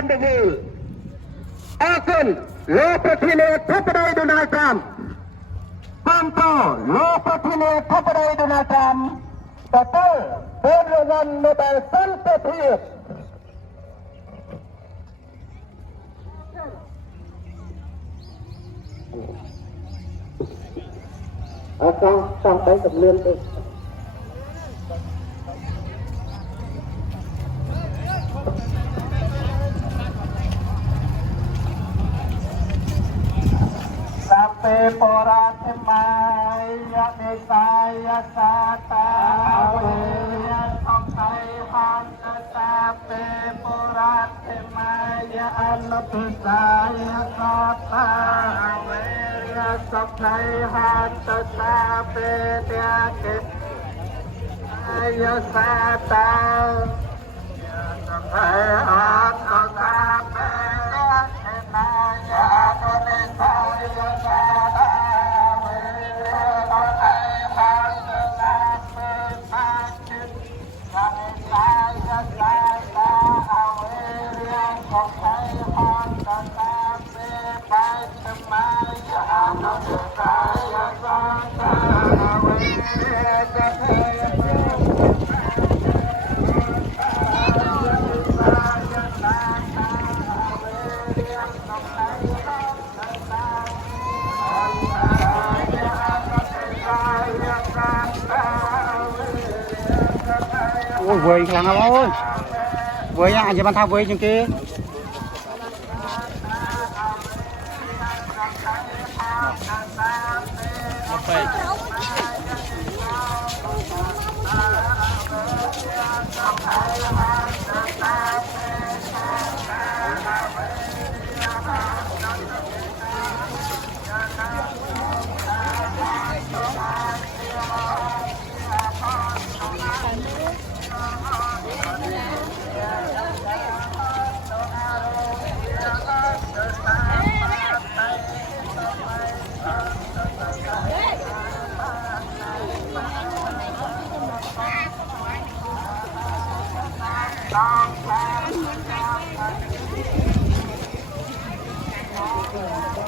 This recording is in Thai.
rendezvous. Action, low Patile, Papadai Donald Trump. Pampo, low Patile, Papadai Donald Trump. Total, Pedrogan Nobel Santa Prius. ต้องไปกับเรือนเองสัพเพปราธิมายะเมสายะสาตาเวยะสัมไทหันตสัพเพปราธิมายะอันติสายะสาตาเวยะสัมไทหันตสัพเพเตเกยะสาตายะสัมไทหันตสัพเพเตนายะโนเนสายะสาตาเวยะสัมไทหันตสัพเพเตยะสายะสาตาเวยะสัมไทหันตสัพเพปัจมายะโนเนสายะสาตาเวยะสัมไทôi vơi thằng nào ơi vơi à giờ bạn thao vơi chừng kia Hãy subscribe cho kênh Ghiền Mì Gõ để không bỏ lỡ